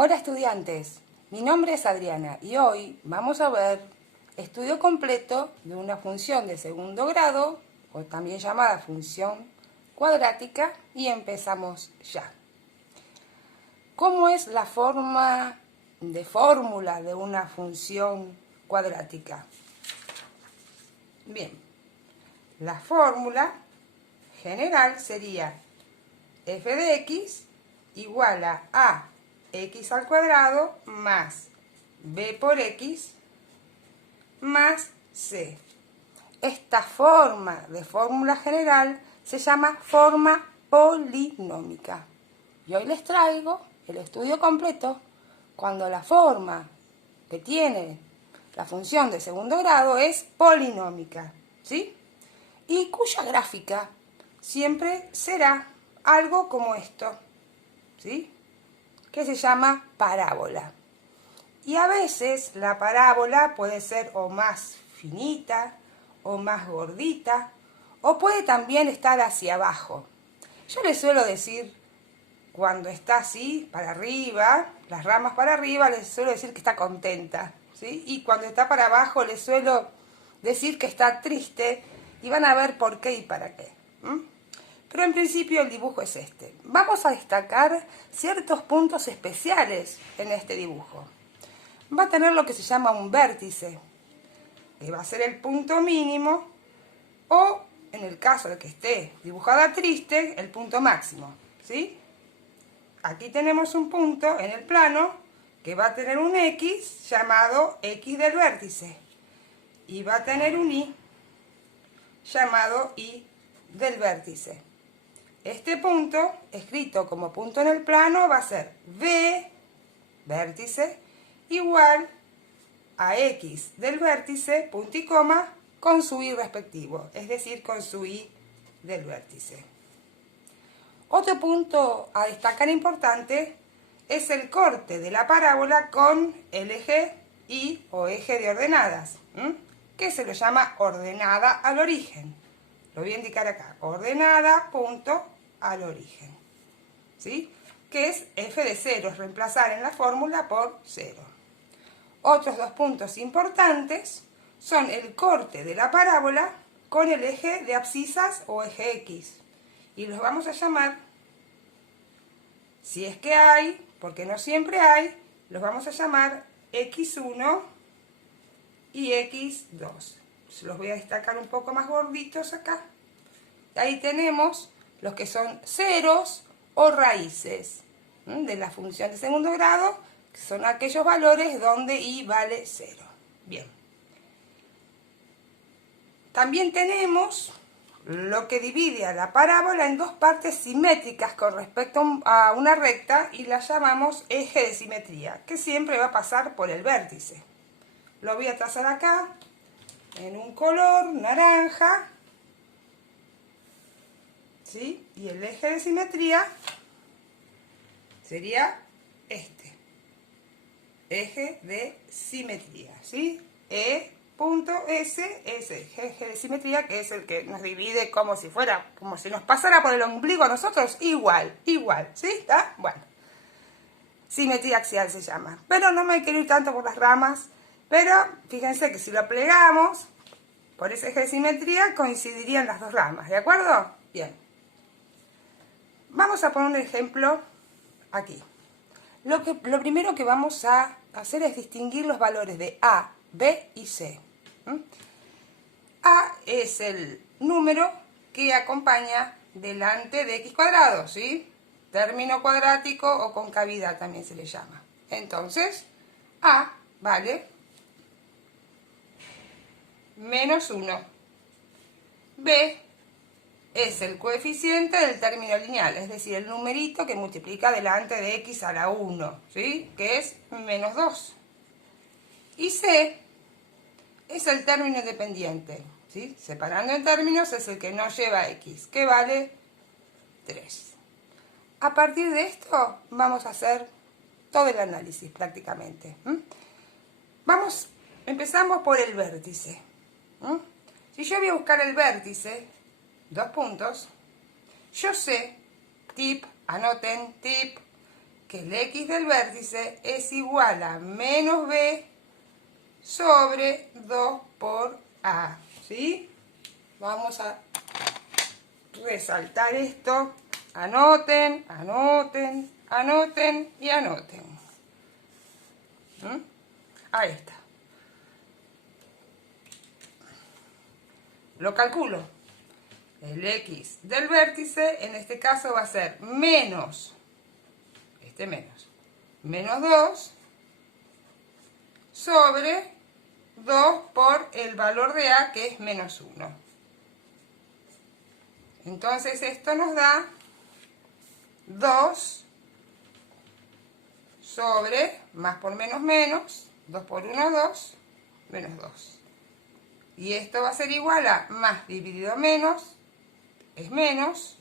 Hola estudiantes, mi nombre es Adriana y hoy vamos a ver estudio completo de una función de segundo grado, o también llamada función cuadrática, y empezamos ya. ¿Cómo es la forma de fórmula de una función cuadrática? Bien, la fórmula general sería f de x igual a x al cuadrado más b por x más c. Esta forma de fórmula general se llama forma polinómica. Y hoy les traigo el estudio completo cuando la forma que tiene la función de segundo grado es polinómica, ¿sí? Y cuya gráfica siempre será algo como esto, ¿sí? Que se llama parábola. Y a veces la parábola puede ser o más finita o más gordita, o puede también estar hacia abajo. Yo les suelo decir, cuando está así, para arriba, las ramas para arriba, les suelo decir que está contenta, ¿sí? Y cuando está para abajo, les suelo decir que está triste, y van a ver por qué y para qué. Pero en principio el dibujo es este. Vamos a destacar ciertos puntos especiales en este dibujo. Va a tener lo que se llama un vértice, que va a ser el punto mínimo, o en el caso de que esté dibujada triste, el punto máximo, ¿sí? Aquí tenemos un punto en el plano que va a tener un X llamado X del vértice, y va a tener un Y llamado Y del vértice. Este punto, escrito como punto en el plano, va a ser V, vértice, igual a X del vértice, punto y coma, con su Y respectivo, es decir, con su Y del vértice. Otro punto a destacar importante es el corte de la parábola con el eje Y o eje de ordenadas, que se lo llama ordenada al origen. Lo voy a indicar acá, ordenada punto al origen, ¿sí? Que es f de 0, es reemplazar en la fórmula por 0. Otros dos puntos importantes son el corte de la parábola con el eje de abscisas o eje X. Y los vamos a llamar, si es que hay, porque no siempre hay, los vamos a llamar X1 y X2. Los voy a destacar un poco más gorditos acá. Ahí tenemos los que son ceros o raíces de la función de segundo grado, que son aquellos valores donde y vale 0. Bien. También tenemos lo que divide a la parábola en dos partes simétricas con respecto a una recta, y la llamamos eje de simetría, que siempre va a pasar por el vértice. Lo voy a trazar acá en un color naranja, ¿sí? Y el eje de simetría sería este, eje de simetría, ¿sí? E.S es el eje de simetría, que es el que nos divide como si nos pasara por el ombligo a nosotros, igual, ¿sí? ¿Está? Bueno, simetría axial se llama. Pero no me quiero ir tanto por las ramas, pero fíjense que si lo plegamos por ese eje de simetría, coincidirían las dos ramas, ¿de acuerdo? Bien. Vamos a poner un ejemplo aquí. Lo primero que vamos a hacer es distinguir los valores de A, B y C. A es el número que acompaña delante de x cuadrado, ¿sí? Término cuadrático o concavidad también se le llama. Entonces, A vale menos 1. B es el coeficiente del término lineal, es decir, el numerito que multiplica delante de x a la 1, ¿sí? Que es menos 2. Y C es el término independiente, ¿sí? Separando en términos es el que no lleva x, que vale 3. A partir de esto vamos a hacer todo el análisis prácticamente. Empezamos por el vértice. Si yo voy a buscar el vértice, dos puntos, yo sé, tip, anoten, tip, que el X del vértice es igual a menos B sobre 2 por A, ¿sí? Vamos a resaltar esto. Anoten, anoten, anoten y anoten. Ahí está. Lo calculo. El X del vértice, en este caso va a ser menos, menos 2 sobre 2 por el valor de A, que es menos 1. Entonces esto nos da 2 sobre, más por menos, 2 por 1, 2, menos 2. Y esto va a ser igual a más dividido menos, es menos,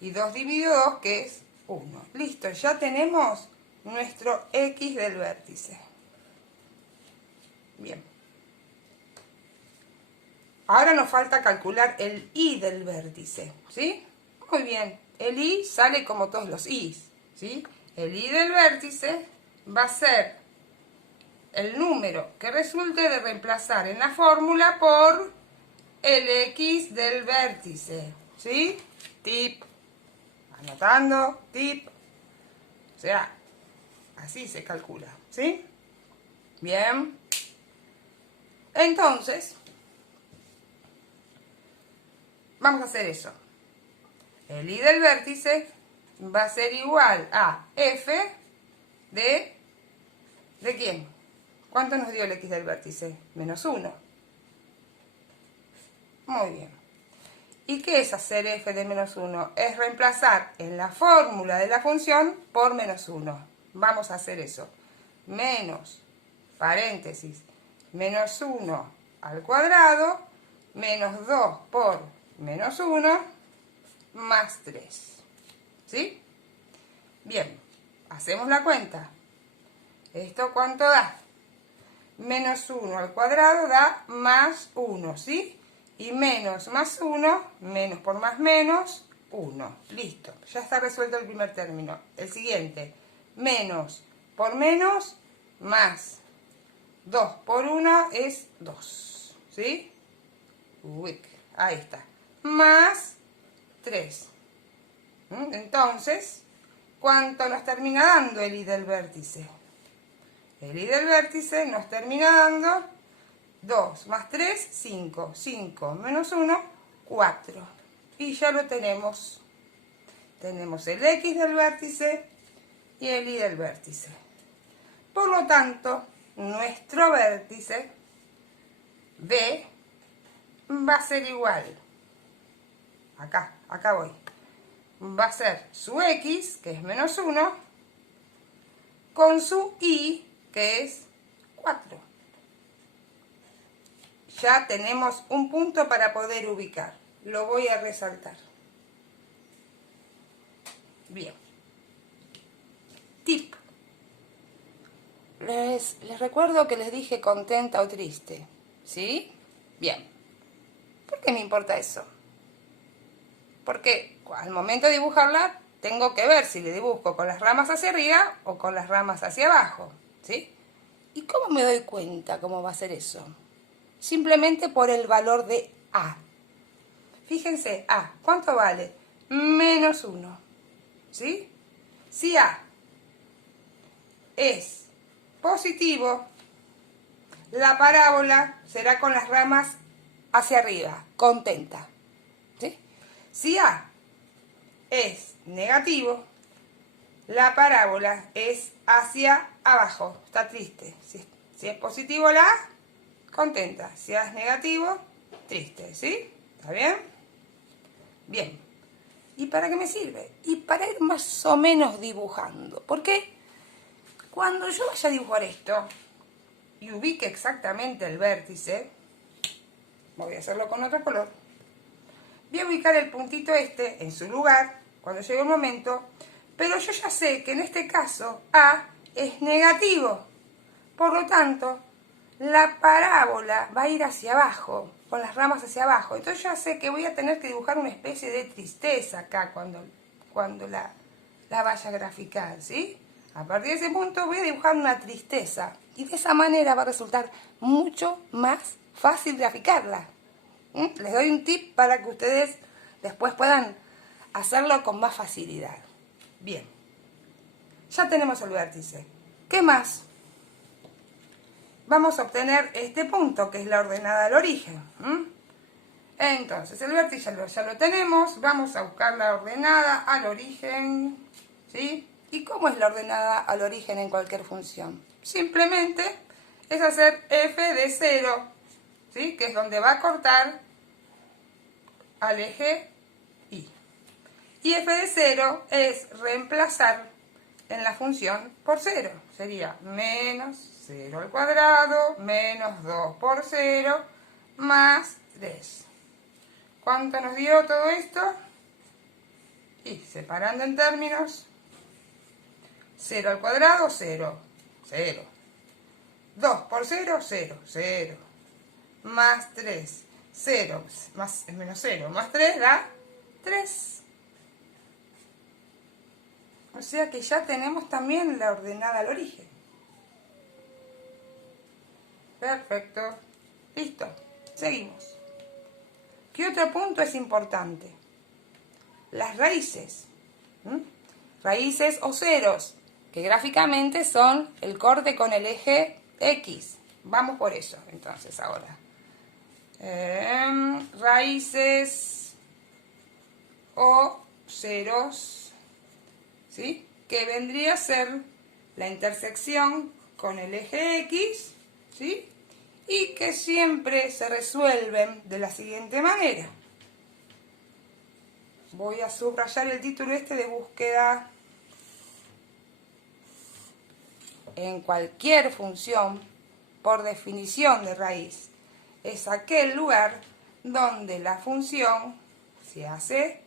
y 2 dividido 2, que es 1. Listo, ya tenemos nuestro X del vértice. Bien. Ahora nos falta calcular el Y del vértice, ¿sí? Muy bien, el Y sale como todos los I's, ¿sí? El Y del vértice va a ser el número que resulte de reemplazar en la fórmula por el X del vértice, ¿sí? Tip, anotando, tip, o sea, así se calcula, ¿sí? Bien, entonces, vamos a hacer eso. El Y del vértice va a ser igual a F ¿de quién? ¿Cuánto nos dio el X del vértice? Menos 1. Muy bien. ¿Y qué es hacer F de menos 1? Es reemplazar en la fórmula de la función por menos 1. Vamos a hacer eso. Menos, paréntesis, menos 1 al cuadrado, menos 2 por menos 1, más 3. ¿Sí? Bien, hacemos la cuenta. ¿Esto cuánto da? Menos 1 al cuadrado da más 1, ¿sí? Y menos más 1, menos por más menos, 1. Listo, ya está resuelto el primer término. El siguiente, menos por menos, más 2 por 1 es 2, ¿sí? Uy, ahí está. Más 3. Entonces, ¿cuánto nos termina dando el Y del vértice? El Y del vértice nos termina dando 2 más 3, 5. 5 menos 1, 4. Y ya lo tenemos. Tenemos el X del vértice y el Y del vértice. Por lo tanto, nuestro vértice B va a ser igual. Acá voy. Va a ser su X, que es menos 1, con su Y, que es 4. Ya tenemos un punto para poder ubicar. Lo voy a resaltar. Bien. Tip. Les recuerdo que les dije contenta o triste. ¿Sí? Bien. ¿Por qué me importa eso? Porque al momento de dibujarla, tengo que ver si le dibujo con las ramas hacia arriba o con las ramas hacia abajo. ¿Sí? ¿Y cómo me doy cuenta cómo va a ser eso? Simplemente por el valor de A. Fíjense, A, ¿cuánto vale? Menos 1. ¿Sí? Si A es positivo, la parábola será con las ramas hacia arriba, contenta. ¿Sí? Si A es negativo, la parábola es hacia abajo, está triste. Si es positivo la A, contenta. Si A es negativo, triste. ¿Sí? ¿Está bien? Bien. ¿Y para qué me sirve? Y para ir más o menos dibujando. Porque cuando yo vaya a dibujar esto y ubique exactamente el vértice, voy a hacerlo con otro color, voy a ubicar el puntito este en su lugar cuando llegue el momento, pero yo ya sé que en este caso A es negativo. Por lo tanto, la parábola va a ir hacia abajo, con las ramas hacia abajo. Entonces ya sé que voy a tener que dibujar una especie de tristeza acá cuando la la vaya a graficar, ¿sí? A partir de ese punto voy a dibujar una tristeza y de esa manera va a resultar mucho más fácil graficarla. Les doy un tip para que ustedes después puedan hacerlo con más facilidad. Bien, ya tenemos el vértice. ¿Qué más? Vamos a obtener este punto, que es la ordenada al origen. Entonces, el vértice ya lo tenemos. Vamos a buscar la ordenada al origen, ¿sí? ¿Y cómo es la ordenada al origen en cualquier función? Simplemente es hacer f de 0, ¿sí? Que es donde va a cortar al eje y. Y f de 0 es reemplazar en la función por 0. Sería menos 0 al cuadrado menos 2 por 0 más 3. ¿Cuánto nos dio todo esto? Y separando en términos, 0 al cuadrado, 0, 0. 2 por 0, 0, 0. Más 3, 0, más menos 0, más 3 da 3. O sea que ya tenemos también la ordenada al origen. Perfecto. Listo. Seguimos. ¿Qué otro punto es importante? Las raíces. Raíces o ceros, que gráficamente son el corte con el eje X. Vamos por eso, entonces, ahora. Raíces o ceros, ¿sí? Que vendría a ser la intersección con el eje X, ¿sí? Y que siempre se resuelven de la siguiente manera. Voy a subrayar el título este de búsqueda. En cualquier función, por definición de raíz, es aquel lugar donde la función se hace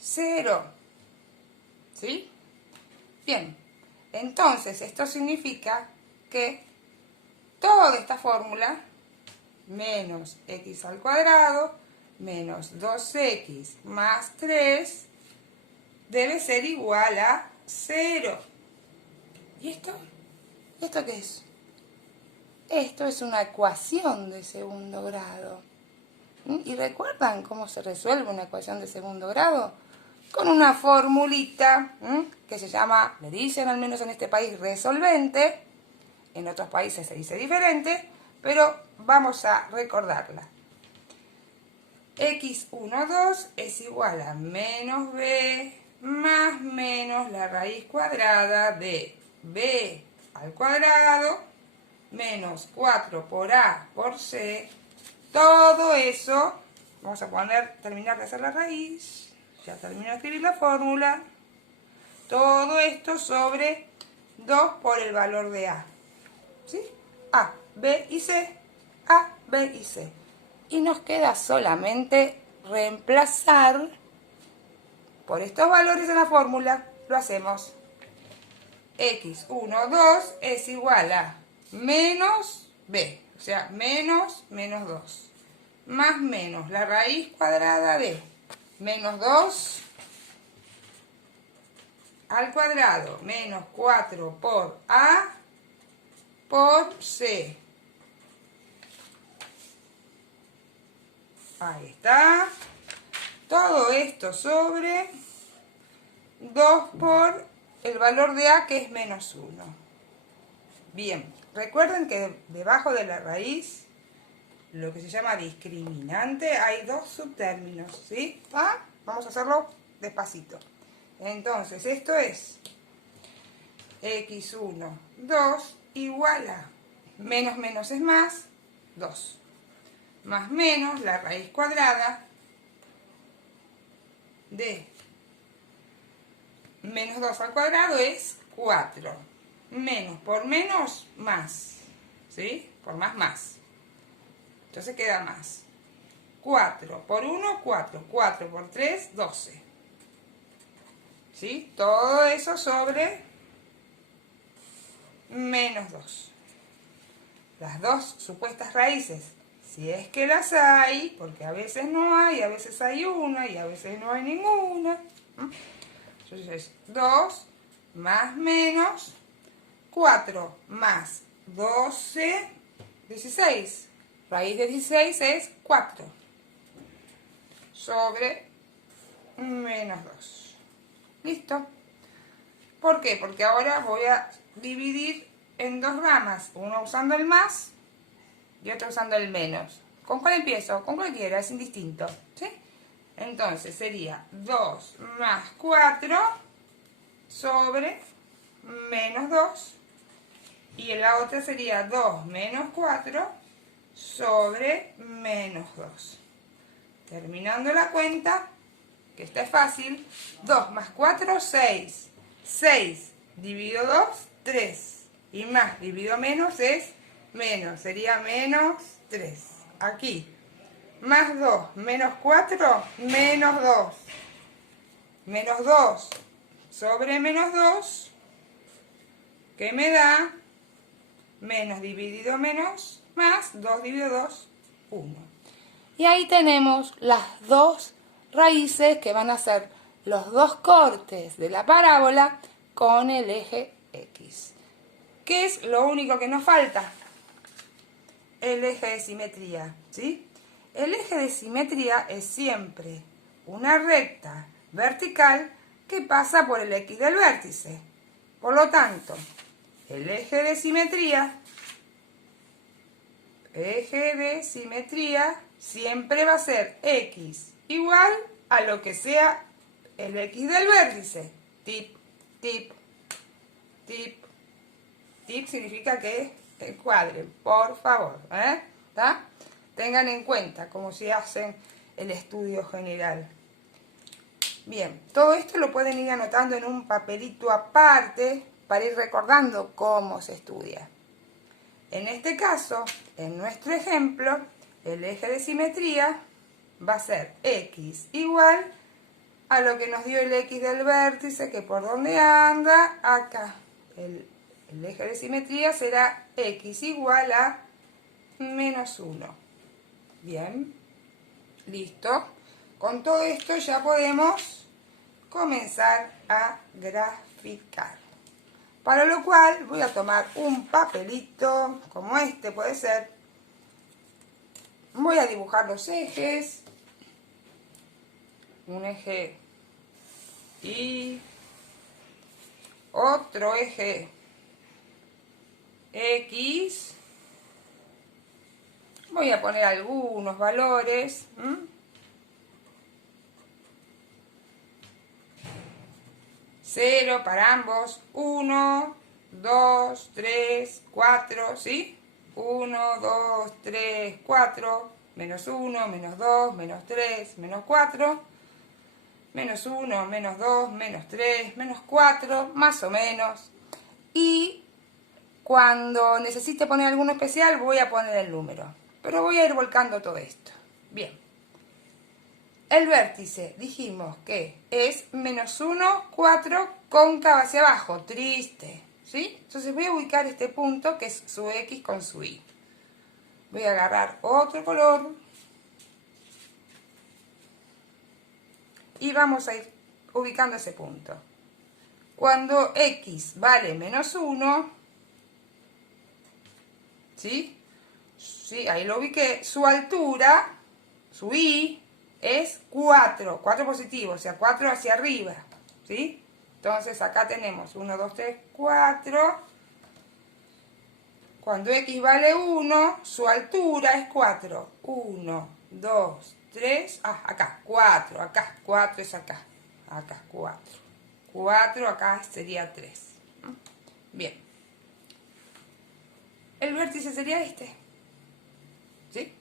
0. ¿Sí? Bien, entonces esto significa que toda esta fórmula, menos x al cuadrado, menos 2x más 3, debe ser igual a 0. ¿Y esto? ¿Esto qué es? Esto es una ecuación de segundo grado. ¿Y recuerdan cómo se resuelve una ecuación de segundo grado? Con una formulita que se llama, le dicen al menos en este país, resolvente. En otros países se dice diferente, pero vamos a recordarla. x1,2 es igual a menos b más menos la raíz cuadrada de b al cuadrado menos 4 por a por c. Todo eso, vamos a terminar de hacer la raíz, ya termino de escribir la fórmula. Todo esto sobre 2 por el valor de a, ¿sí? A, b y c, a, b y c. Y nos queda solamente reemplazar por estos valores en la fórmula. Lo hacemos. x1,2 es igual a menos b, o sea, menos 2, más menos la raíz cuadrada de menos 2 al cuadrado, menos 4 por a por c. Ahí está. Todo esto sobre 2 por el valor de a, que es menos 1. Bien, recuerden que debajo de la raíz, lo que se llama discriminante, hay dos subtérminos, ¿sí? Vamos a hacerlo despacito. Entonces, esto es x1, 2 igual a menos menos es más, 2. Más menos la raíz cuadrada de menos 2 al cuadrado es 4. Menos por menos, más. ¿Sí? Por más. Entonces queda más. 4 por 1, 4. 4 por 3, 12. ¿Sí? Todo eso sobre menos 2. Las dos supuestas raíces, si es que las hay, porque a veces no hay, a veces hay una y a veces no hay ninguna. Entonces 2 más menos 4 más 12, 16. Raíz de 16 es 4 sobre menos 2. ¿Listo? ¿Por qué? Porque ahora voy a dividir en dos ramas, uno usando el más y otro usando el menos. ¿Con cuál empiezo? Con cualquiera, es indistinto, ¿sí? Entonces sería 2 más 4 sobre menos 2. Y en la otra sería 2 menos 4 sobre menos 2. Terminando la cuenta, que esta es fácil, 2 más 4, 6. 6 dividido 2, 3. Y más dividido menos es menos, sería menos 3. Aquí, más 2 menos 4, menos 2. Menos 2 sobre menos 2, que me da menos dividido menos, más 2 dividido 2, 1. Y ahí tenemos las dos raíces que van a ser los dos cortes de la parábola con el eje X. ¿Qué es lo único que nos falta? El eje de simetría, ¿sí? El eje de simetría es siempre una recta vertical que pasa por el X del vértice. Por lo tanto, el eje de simetría siempre va a ser X igual a lo que sea el X del vértice. Tip, tip, tip. Tip significa que encuadren, por favor. ¿Tá? Tengan en cuenta cómo se hacen el estudio general. Bien, todo esto lo pueden ir anotando en un papelito aparte para ir recordando cómo se estudia. En este caso, en nuestro ejemplo, el eje de simetría va a ser X igual a lo que nos dio el X del vértice, que por donde anda, acá. El eje de simetría será X igual a menos 1. Bien, listo. Con todo esto ya podemos comenzar a graficar. Para lo cual voy a tomar un papelito, como este puede ser. Voy a dibujar los ejes. Un eje Y, otro eje X. Voy a poner algunos valores. 0 para ambos, 1, 2, 3, 4, ¿sí? 1, 2, 3, 4, menos 1, menos 2, menos 3, menos 4, menos 1, menos 2, menos 3, menos 4, más o menos. Y cuando necesite poner alguno especial voy a poner el número, pero voy a ir volcando todo esto. Bien. El vértice, dijimos que es menos 1, 4, cóncavo hacia abajo, triste, ¿sí? Entonces voy a ubicar este punto que es su X con su Y. Voy a agarrar otro color y vamos a ir ubicando ese punto. Cuando X vale menos 1, ¿sí? Sí, ahí lo ubiqué, su altura, su Y, es 4, 4 positivo, o sea, 4 hacia arriba, ¿sí? Entonces acá tenemos 1, 2, 3, 4. Cuando X vale 1, su altura es 4. 1, 2, 3, acá, 4, acá, 4 es acá, acá, 4. 4, acá sería 3. Bien. El vértice sería este, ¿sí?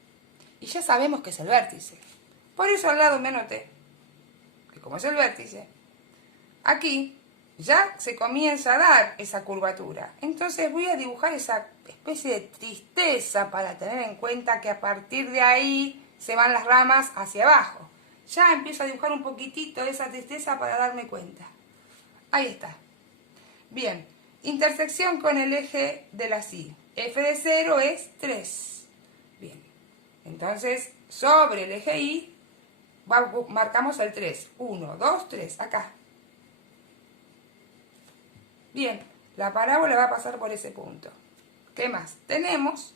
Y ya sabemos que es el vértice. Por eso al lado me anoté que como es el vértice, aquí ya se comienza a dar esa curvatura. Entonces voy a dibujar esa especie de tristeza para tener en cuenta que a partir de ahí se van las ramas hacia abajo. Ya empiezo a dibujar un poquitito de esa tristeza para darme cuenta. Ahí está. Bien, intersección con el eje de la Y. F de 0 es 3. Bien, entonces sobre el eje Y marcamos el 3. 1, 2, 3, acá. Bien, la parábola va a pasar por ese punto. ¿Qué más? Tenemos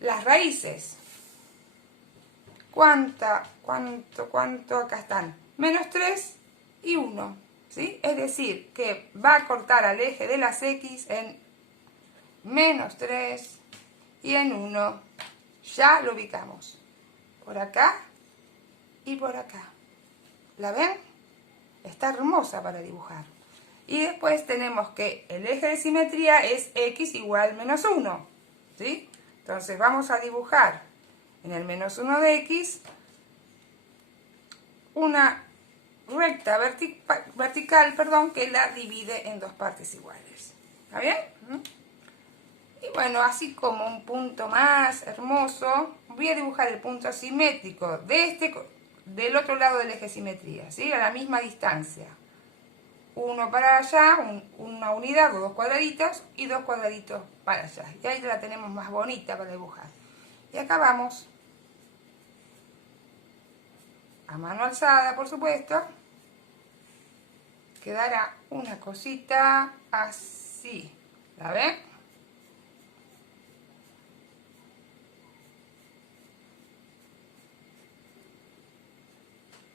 las raíces. ¿Cuánto? Acá están. -3 y 1. ¿Sí? Es decir, que va a cortar al eje de las X en -3 y en 1. Ya lo ubicamos. Por acá y por acá. ¿La ven? Está hermosa para dibujar. Y después tenemos que el eje de simetría es X igual -1. ¿Sí? Entonces vamos a dibujar en el -1 de X una recta vertical, que la divide en dos partes iguales. ¿Está bien? Y bueno, así como un punto más hermoso, voy a dibujar el punto asimétrico del otro lado del eje de simetría, ¿sí? A la misma distancia. Uno para allá, una unidad o dos cuadraditos, y dos cuadraditos para allá. Y ahí la tenemos más bonita para dibujar. Y acá vamos, a mano alzada, por supuesto, quedará una cosita así. ¿La ven?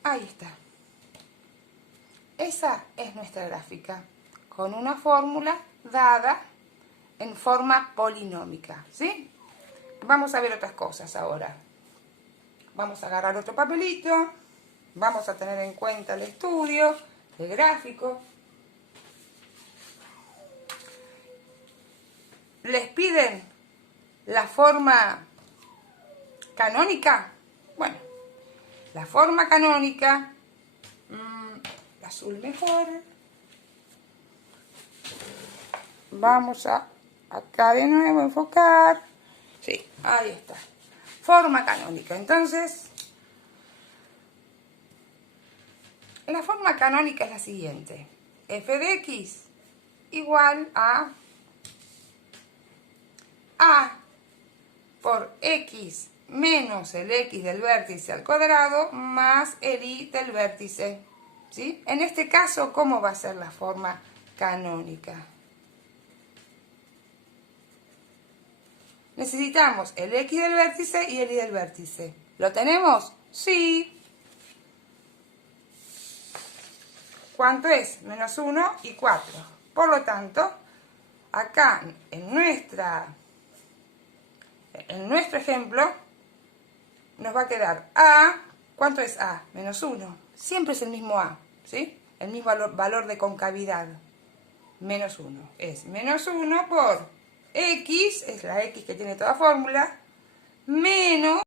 Ahí está. Esa es nuestra gráfica, con una fórmula dada en forma polinómica, ¿sí? Vamos a ver otras cosas ahora. Vamos a agarrar otro papelito, vamos a tener en cuenta el estudio, el gráfico. ¿Les piden la forma canónica? Bueno, la forma canónica, el azul mejor. Vamos a acá de nuevo enfocar. Sí, ahí está. Forma canónica. Entonces, la forma canónica es la siguiente. F de X igual a por X menos el X del vértice al cuadrado más el Y del vértice. ¿Sí? En este caso, ¿cómo va a ser la forma canónica? Necesitamos el X del vértice y el Y del vértice. ¿Lo tenemos? Sí. ¿Cuánto es? -1 y 4. Por lo tanto, acá en nuestro ejemplo, nos va a quedar A. ¿Cuánto es A? -1. Siempre es el mismo A, ¿sí? El mismo valor de concavidad. -1. Es -1 por X, es la X que tiene toda fórmula, menos